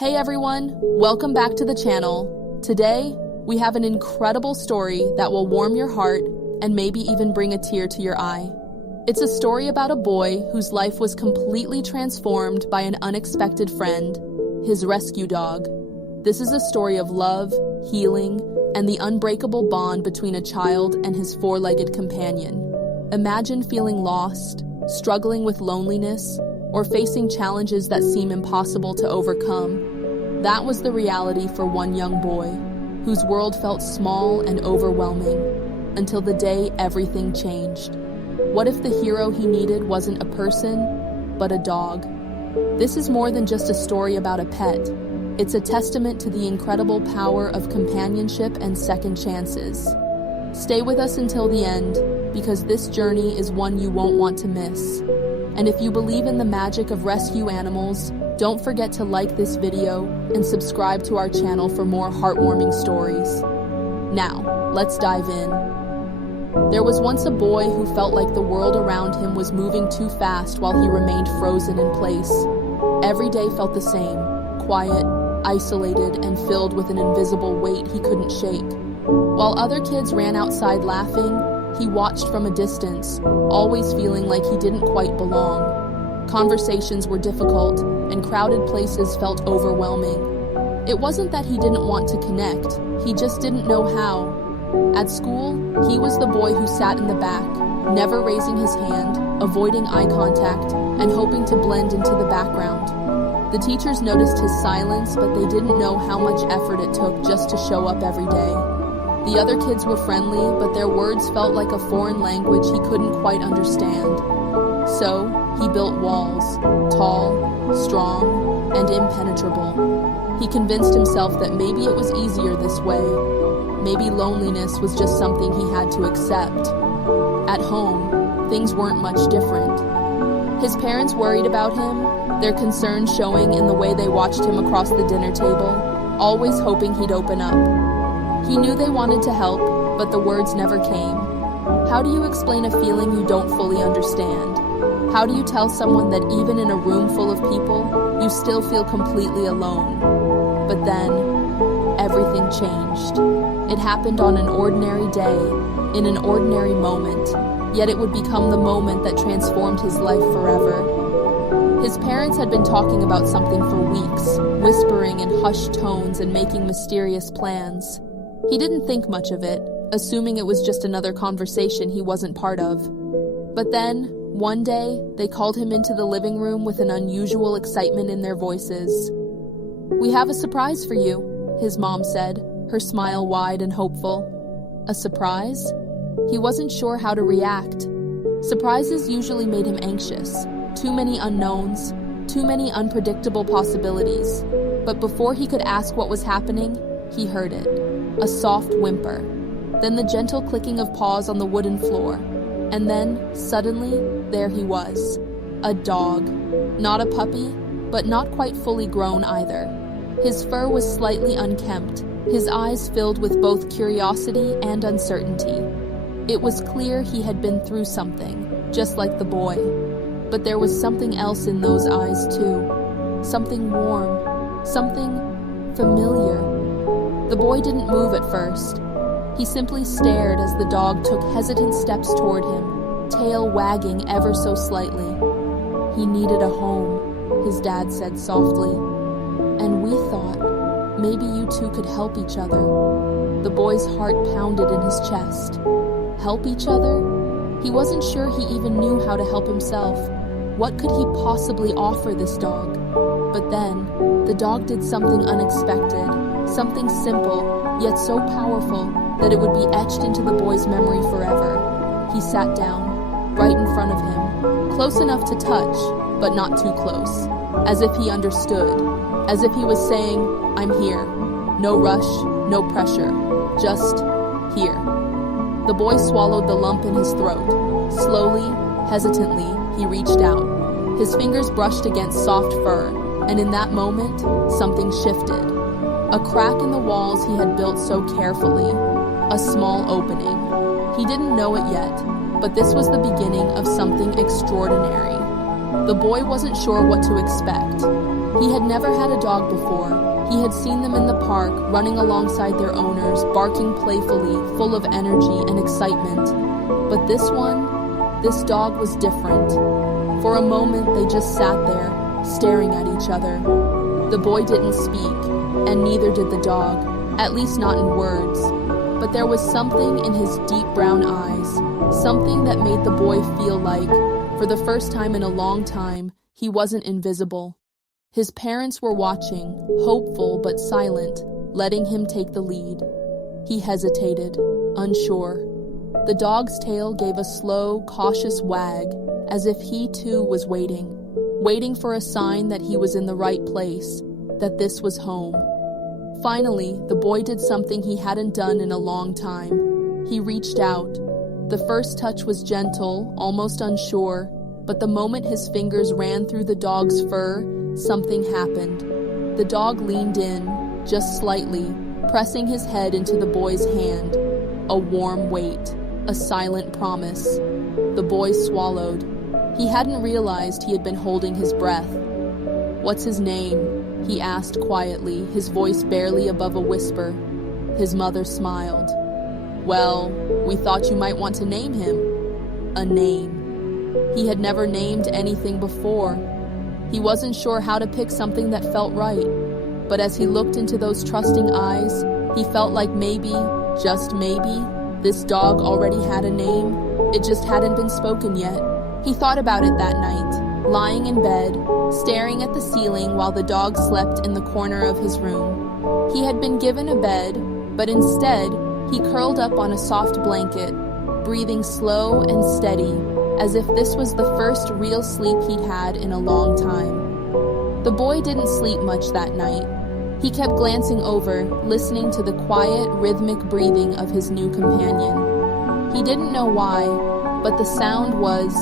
Hey everyone, welcome back to the channel. Today, we have an incredible story that will warm your heart and maybe even bring a tear to your eye. It's a story about a boy whose life was completely transformed by an unexpected friend, his rescue dog. This is a story of love, healing, and the unbreakable bond between a child and his four-legged companion. Imagine feeling lost, struggling with loneliness, or facing challenges that seem impossible to overcome. That was the reality for one young boy, whose world felt small and overwhelming, until the day everything changed. What if the hero he needed wasn't a person, but a dog? This is more than just a story about a pet. It's a testament to the incredible power of companionship and second chances. Stay with us until the end, because this journey is one you won't want to miss. And if you believe in the magic of rescue animals, don't forget to like this video and subscribe to our channel for more heartwarming stories. Now, let's dive in. There was once a boy who felt like the world around him was moving too fast while he remained frozen in place. Every day felt the same, quiet, isolated, and filled with an invisible weight he couldn't shake. While other kids ran outside laughing, he watched from a distance, always feeling like he didn't quite belong. Conversations were difficult, and crowded places felt overwhelming. It wasn't that he didn't want to connect, he just didn't know how. At school, he was the boy who sat in the back, never raising his hand, avoiding eye contact, and hoping to blend into the background. The teachers noticed his silence, but they didn't know how much effort it took just to show up every day. The other kids were friendly, but their words felt like a foreign language he couldn't quite understand. So, he built walls, tall, strong, and impenetrable. He convinced himself that maybe it was easier this way. Maybe loneliness was just something he had to accept. At home, things weren't much different. His parents worried about him, their concern showing in the way they watched him across the dinner table, always hoping he'd open up. He knew they wanted to help, but the words never came. How do you explain a feeling you don't fully understand? How do you tell someone that even in a room full of people, you still feel completely alone? But then, everything changed. It happened on an ordinary day, in an ordinary moment, yet it would become the moment that transformed his life forever. His parents had been talking about something for weeks, whispering in hushed tones and making mysterious plans. He didn't think much of it, assuming it was just another conversation he wasn't part of. But then, one day, they called him into the living room with an unusual excitement in their voices. "We have a surprise for you," his mom said, her smile wide and hopeful. A surprise? He wasn't sure how to react. Surprises usually made him anxious. Too many unknowns, too many unpredictable possibilities. But before he could ask what was happening, he heard it. A soft whimper, then the gentle clicking of paws on the wooden floor, and then, suddenly, there he was. A dog. Not a puppy, but not quite fully grown either. His fur was slightly unkempt, his eyes filled with both curiosity and uncertainty. It was clear he had been through something, just like the boy. But there was something else in those eyes too. Something warm, something familiar. The boy didn't move at first. He simply stared as the dog took hesitant steps toward him, tail wagging ever so slightly. He needed a home, his dad said softly. And we thought, maybe you two could help each other. The boy's heart pounded in his chest. Help each other? He wasn't sure he even knew how to help himself. What could he possibly offer this dog? But then, the dog did something unexpected. Something simple, yet so powerful that it would be etched into the boy's memory forever. He sat down, right in front of him, close enough to touch, but not too close, as if he understood, as if he was saying, "I'm here. No rush, no pressure, just here." The boy swallowed the lump in his throat. Slowly, hesitantly, he reached out. His fingers brushed against soft fur, and in that moment, something shifted. A crack in the walls he had built so carefully. A small opening. He didn't know it yet, but this was the beginning of something extraordinary. The boy wasn't sure what to expect. He had never had a dog before. He had seen them in the park, running alongside their owners, barking playfully, full of energy and excitement. But this dog was different. For a moment, they just sat there, staring at each other. The boy didn't speak, and neither did the dog, at least not in words. But there was something in his deep brown eyes, something that made the boy feel like, for the first time in a long time, he wasn't invisible. His parents were watching, hopeful but silent, letting him take the lead. He hesitated, unsure. The dog's tail gave a slow, cautious wag, as if he too was waiting for a sign that he was in the right place, that this was home. Finally, the boy did something he hadn't done in a long time. He reached out. The first touch was gentle, almost unsure, but the moment his fingers ran through the dog's fur, something happened. The dog leaned in, just slightly, pressing his head into the boy's hand. A warm weight, a silent promise. The boy swallowed. He hadn't realized he had been holding his breath. "What's his name?" he asked quietly, his voice barely above a whisper. His mother smiled. "Well, we thought you might want to name him." A name. He had never named anything before. He wasn't sure how to pick something that felt right. But as he looked into those trusting eyes, he felt like maybe, just maybe, this dog already had a name. It just hadn't been spoken yet. He thought about it that night, lying in bed, staring at the ceiling while the dog slept in the corner of his room. He had been given a bed, but instead, he curled up on a soft blanket, breathing slow and steady, as if this was the first real sleep he'd had in a long time. The boy didn't sleep much that night. He kept glancing over, listening to the quiet, rhythmic breathing of his new companion. He didn't know why, but the sound was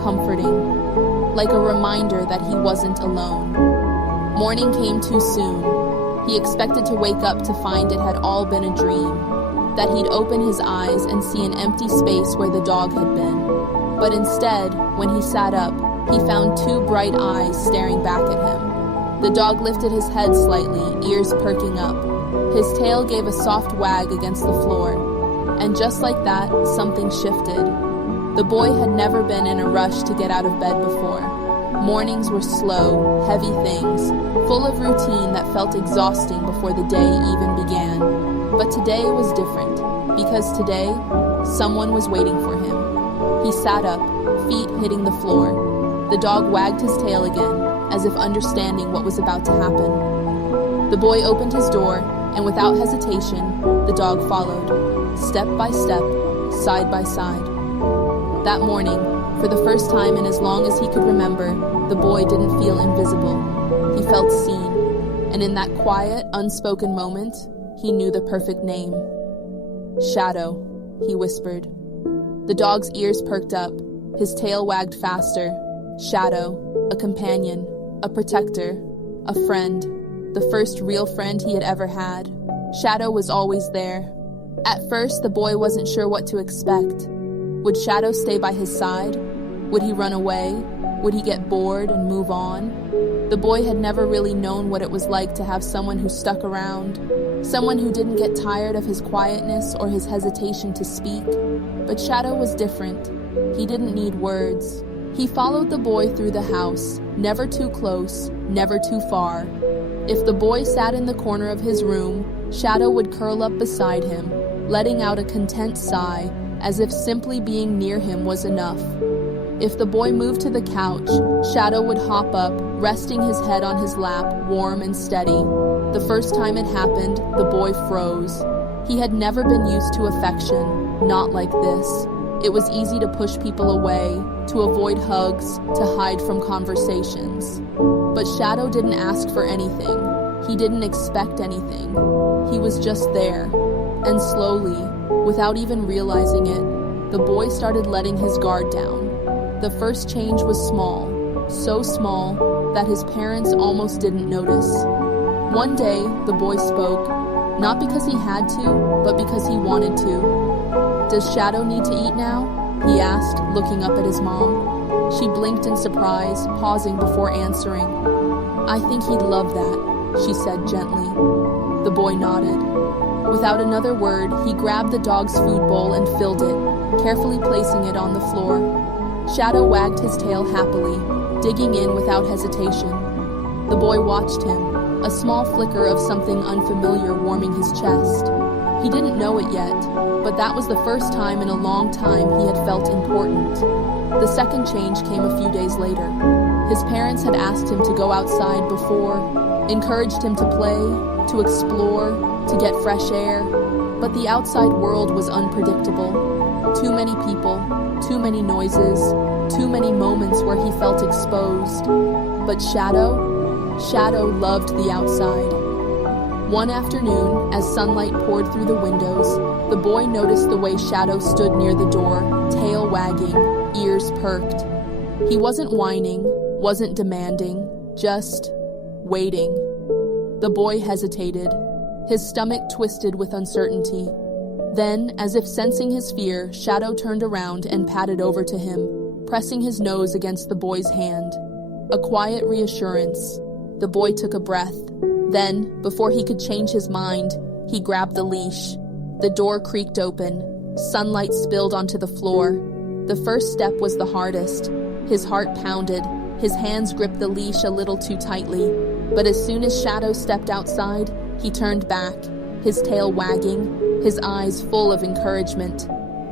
comforting, like a reminder that he wasn't alone. Morning came too soon. He expected to wake up to find it had all been a dream, that he'd open his eyes and see an empty space where the dog had been. But instead, when he sat up, he found two bright eyes staring back at him. The dog lifted his head slightly, ears perking up. His tail gave a soft wag against the floor. And just like that, something shifted. The boy had never been in a rush to get out of bed before. Mornings were slow, heavy things, full of routine that felt exhausting before the day even began. But today was different, because today, someone was waiting for him. He sat up, feet hitting the floor. The dog wagged his tail again, as if understanding what was about to happen. The boy opened his door, and without hesitation, the dog followed, step by step, side by side. That morning, for the first time in as long as he could remember, the boy didn't feel invisible. He felt seen, and in that quiet, unspoken moment, he knew the perfect name. "Shadow," he whispered. The dog's ears perked up, his tail wagged faster. Shadow, a companion, a protector, a friend, the first real friend he had ever had. Shadow was always there. At first, the boy wasn't sure what to expect. Would Shadow stay by his side? Would he run away? Would he get bored and move on? The boy had never really known what it was like to have someone who stuck around, someone who didn't get tired of his quietness or his hesitation to speak. But Shadow was different. He didn't need words. He followed the boy through the house, never too close, never too far. If the boy sat in the corner of his room, Shadow would curl up beside him, letting out a content sigh, as if simply being near him was enough. If the boy moved to the couch, Shadow would hop up, resting his head on his lap, warm and steady. The first time it happened, the boy froze. He had never been used to affection, not like this. It was easy to push people away, to avoid hugs, to hide from conversations. But Shadow didn't ask for anything. He didn't expect anything. He was just there. And slowly, without even realizing it, the boy started letting his guard down. The first change was small, so small that his parents almost didn't notice. One day, the boy spoke, not because he had to, but because he wanted to. "Does Shadow need to eat now?" he asked, looking up at his mom. She blinked in surprise, pausing before answering. "I think he'd love that," she said gently. The boy nodded. Without another word, he grabbed the dog's food bowl and filled it, carefully placing it on the floor. Shadow wagged his tail happily, digging in without hesitation. The boy watched him, a small flicker of something unfamiliar warming his chest. He didn't know it yet, but that was the first time in a long time he had felt important. The second change came a few days later. His parents had asked him to go outside before, encouraged him to play, to explore, to get fresh air, but the outside world was unpredictable. Too many people, too many noises, too many moments where he felt exposed. But Shadow loved the outside. One afternoon, as sunlight poured through the windows, the boy noticed the way Shadow stood near the door, tail wagging, ears perked. He wasn't whining, wasn't demanding, just waiting. The boy hesitated, his stomach twisted with uncertainty. Then, as if sensing his fear, Shadow turned around and padded over to him, pressing his nose against the boy's hand. A quiet reassurance. The boy took a breath. Then, before he could change his mind, he grabbed the leash. The door creaked open. Sunlight spilled onto the floor. The first step was the hardest. His heart pounded. His hands gripped the leash a little too tightly. But as soon as Shadow stepped outside, he turned back, his tail wagging, his eyes full of encouragement.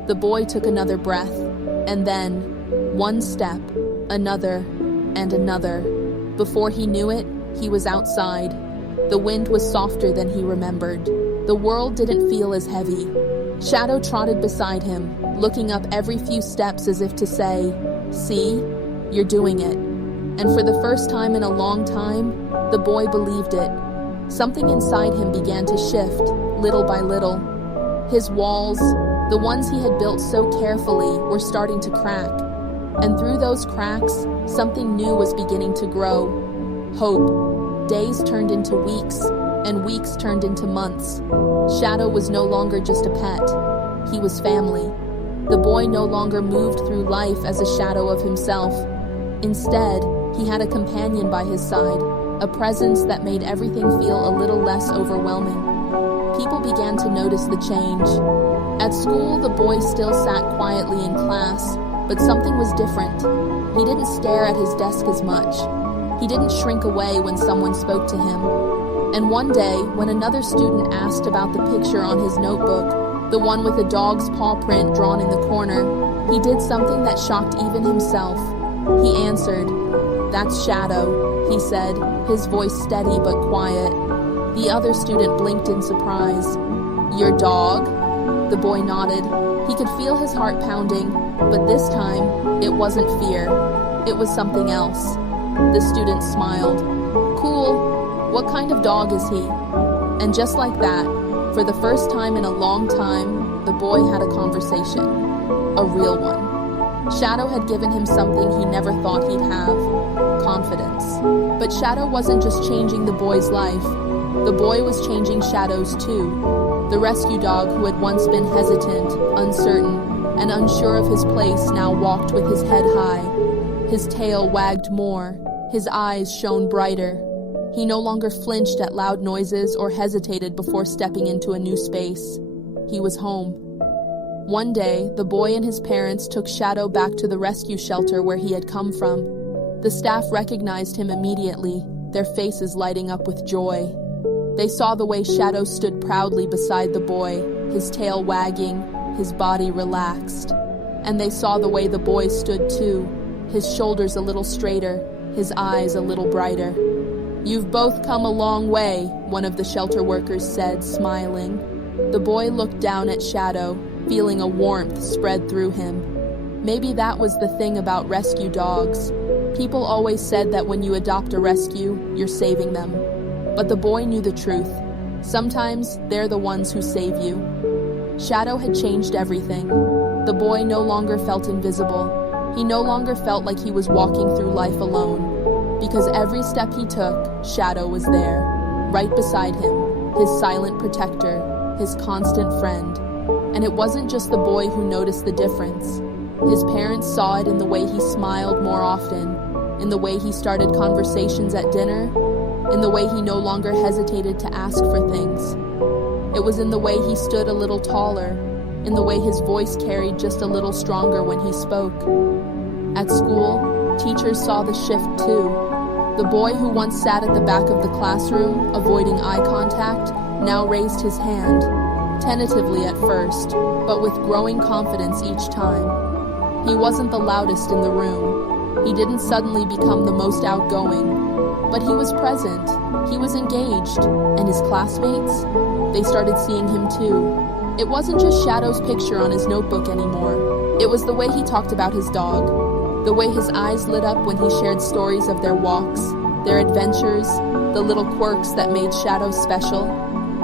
The boy took another breath, and then, one step, another, and another. Before he knew it, he was outside. The wind was softer than he remembered. The world didn't feel as heavy. Shadow trotted beside him, looking up every few steps as if to say, "See, you're doing it." And for the first time in a long time, the boy believed it. Something inside him began to shift, little by little. His walls, the ones he had built so carefully, were starting to crack. And through those cracks, something new was beginning to grow. Hope. Days turned into weeks, and weeks turned into months. Shadow was no longer just a pet. He was family. The boy no longer moved through life as a shadow of himself. Instead, he had a companion by his side, a presence that made everything feel a little less overwhelming. People began to notice the change. At school, the boy still sat quietly in class, but something was different. He didn't stare at his desk as much. He didn't shrink away when someone spoke to him. And one day, when another student asked about the picture on his notebook, the one with a dog's paw print drawn in the corner, he did something that shocked even himself. He answered, "That's Shadow," he said, his voice steady but quiet. The other student blinked in surprise. "Your dog?" The boy nodded. He could feel his heart pounding, but this time, it wasn't fear. It was something else. The student smiled. "Cool. What kind of dog is he?" And just like that, for the first time in a long time, the boy had a conversation. A real one. Shadow had given him something he never thought he'd have. Confidence. But Shadow wasn't just changing the boy's life. The boy was changing Shadow's too. The rescue dog who had once been hesitant, uncertain, and unsure of his place now walked with his head high. His tail wagged more. His eyes shone brighter. He no longer flinched at loud noises or hesitated before stepping into a new space. He was home. One day, the boy and his parents took Shadow back to the rescue shelter where he had come from. The staff recognized him immediately, their faces lighting up with joy. They saw the way Shadow stood proudly beside the boy, his tail wagging, his body relaxed. And they saw the way the boy stood too, his shoulders a little straighter, his eyes a little brighter. "You've both come a long way," one of the shelter workers said, smiling. The boy looked down at Shadow, feeling a warmth spread through him. Maybe that was the thing about rescue dogs. People always said that when you adopt a rescue, you're saving them. But the boy knew the truth. Sometimes they're the ones who save you. Shadow had changed everything. The boy no longer felt invisible. He no longer felt like he was walking through life alone. Because every step he took, Shadow was there, right beside him, his silent protector, his constant friend. And it wasn't just the boy who noticed the difference. His parents saw it in the way he smiled more often, in the way he started conversations at dinner, in the way he no longer hesitated to ask for things. It was in the way he stood a little taller, in the way his voice carried just a little stronger when he spoke. At school, teachers saw the shift too. The boy who once sat at the back of the classroom, avoiding eye contact, now raised his hand, tentatively at first, but with growing confidence each time. He wasn't the loudest in the room. He didn't suddenly become the most outgoing, but he was present, he was engaged, and his classmates, they started seeing him too. It wasn't just Shadow's picture on his notebook anymore. It was the way he talked about his dog, the way his eyes lit up when he shared stories of their walks, their adventures, the little quirks that made Shadow special.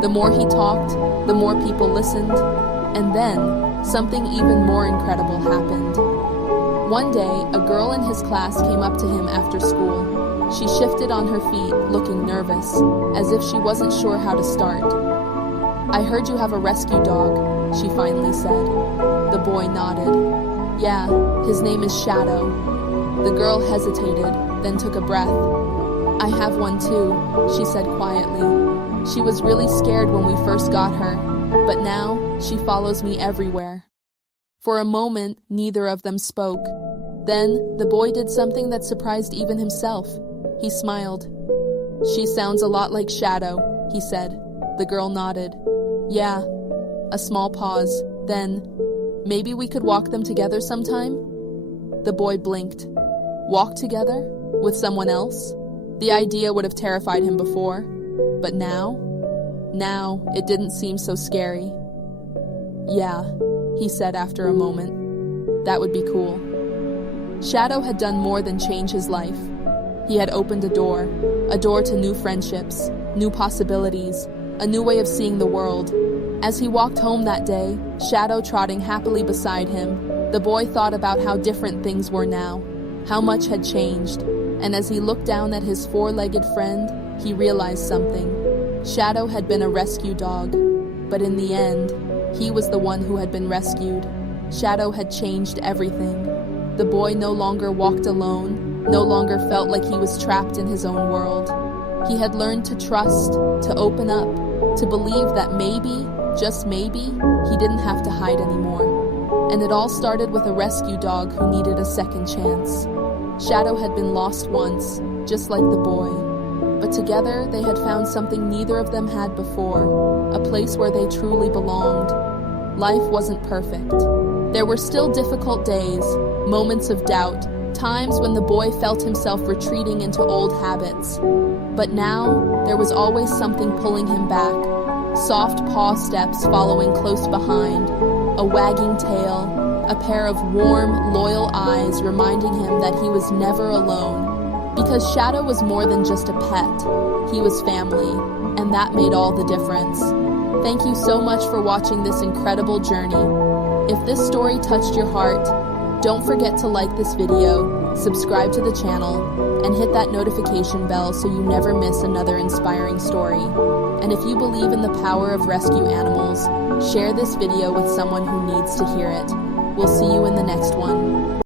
The more he talked, the more people listened, and then something even more incredible happened. One day, a girl in his class came up to him after school. She shifted on her feet, looking nervous, as if she wasn't sure how to start. "I heard you have a rescue dog," she finally said. The boy nodded. "Yeah, his name is Shadow." The girl hesitated, then took a breath. "I have one too," she said quietly. She was really scared when we first got her, but now she follows me everywhere. For a moment, neither of them spoke. Then, the boy did something that surprised even himself. He smiled. "She sounds a lot like Shadow," he said. The girl nodded. "Yeah." A small pause. Then, "Maybe we could walk them together sometime?" The boy blinked. Walk together? With someone else? The idea would have terrified him before. But now it didn't seem so scary. "Yeah," he said after a moment. "That would be cool." Shadow had done more than change his life. He had opened a door to new friendships, new possibilities, a new way of seeing the world. As he walked home that day, Shadow trotting happily beside him, the boy thought about how different things were now, how much had changed, and as he looked down at his four-legged friend, he realized something. Shadow had been a rescue dog, but in the end, he was the one who had been rescued. Shadow had changed everything. The boy no longer walked alone, no longer felt like he was trapped in his own world. He had learned to trust, to open up, to believe that maybe, just maybe, he didn't have to hide anymore. And it all started with a rescue dog who needed a second chance. Shadow had been lost once, just like the boy. But together they had found something neither of them had before, a place where they truly belonged. Life wasn't perfect. There were still difficult days, moments of doubt, times when the boy felt himself retreating into old habits. But now, there was always something pulling him back. Soft paw steps following close behind, a wagging tail, a pair of warm, loyal eyes reminding him that he was never alone. Because Shadow was more than just a pet. He was family, and that made all the difference. Thank you so much for watching this incredible journey. If this story touched your heart, don't forget to like this video, subscribe to the channel, and hit that notification bell so you never miss another inspiring story. And if you believe in the power of rescue animals, share this video with someone who needs to hear it. We'll see you in the next one.